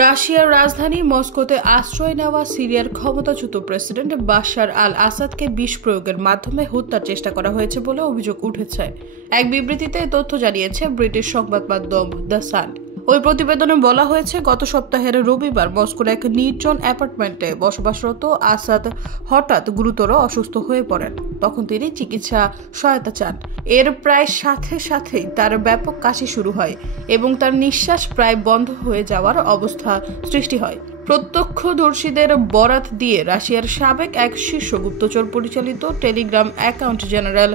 রাশিয়ার রাজধানী মস্কোতে আশ্রয় নেওয়া সিরিয়ার ক্ষমতাচ্যুত প্রেসিডেন্ট বাশার আল আসাদকে বিষ প্রয়োগের মাধ্যমে হত্যার চেষ্টা করা হয়েছে বলে অভিযোগ উঠেছে। এক বিবৃতিতে তথ্য জানিয়েছে ব্রিটিশ সংবাদ মাধ্যম দ্য সান। ওই প্রতিবেদনে বলা হয়েছে, গত সপ্তাহের রবিবার মস্কোর এক নির্জন অ্যাপার্টমেন্টে বসবাসরত আসাদ হঠাৎ গুরুতর অসুস্থ হয়ে পড়েন। তখন তিনি চিকিৎসা সহায়তা চান। এর প্রায় সাথে সাথেই তার ব্যাপক কাশি শুরু হয় এবং তার নিঃশ্বাস প্রায় বন্ধ হয়ে যাওয়ার অবস্থা সৃষ্টি হয়। প্রত্যক্ষদর্শীদের বরাত দিয়ে রাশিয়ার সাবেক এক শীর্ষ গুপ্তচর পরিচালিত টেলিগ্রাম অ্যাকাউন্ট জেনারেল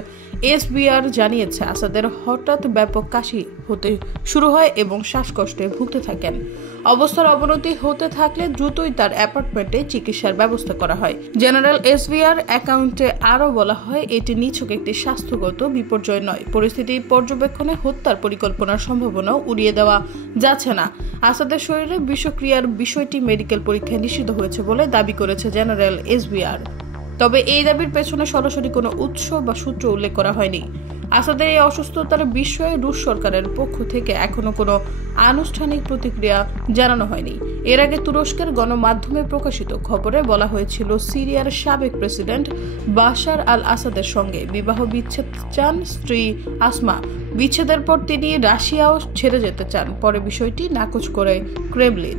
এসবিআর জানিয়েছে, আসাদের হঠাৎ ব্যাপক কাশি হতে শুরু হয় এবং শ্বাসকষ্টে ভুগতে থাকেন। অবস্থার অবনতি হতে থাকলে দ্রুতই তার অ্যাপার্টমেন্টে চিকিৎসার ব্যবস্থা করা হয়। জেনারেল এসবিআর অ্যাকাউন্টে আরও বলা হয়, এটি নিছক একটি স্বাস্থ্যগত বিপর্যয় নয়। পরিস্থিতি পর্যবেক্ষণে হত্যার পরিকল্পনার সম্ভাবনাও উড়িয়ে দেওয়া যাচ্ছে না। আসাদের শরীরে বিষক্রিয়ার বিষয়টি মেডিকেল পরীক্ষায় নিষিদ্ধ হয়েছে বলে দাবি করেছে জেনারেল এসবিআর। তবে এই দাবির পেছনে সরাসরি কোনো উৎস বা সূত্র উল্লেখ করা হয়নি। আসাদের এই অসুস্থতার বিষয়ে রুশ সরকারের পক্ষ থেকে এখনো কোনো আনুষ্ঠানিক প্রতিক্রিয়া জানানো হয়নি। এর আগে তুরস্কের গণমাধ্যমে প্রকাশিত খবরে বলা হয়েছিল, সিরিয়ার সাবেক প্রেসিডেন্ট বাশার আল আসাদের সঙ্গে বিবাহ বিচ্ছেদ চান স্ত্রী আসমা। বিচ্ছেদের পর তিনি রাশিয়াও ছেড়ে যেতে চান। পরে বিষয়টি নাকচ করে ক্রেমলিন।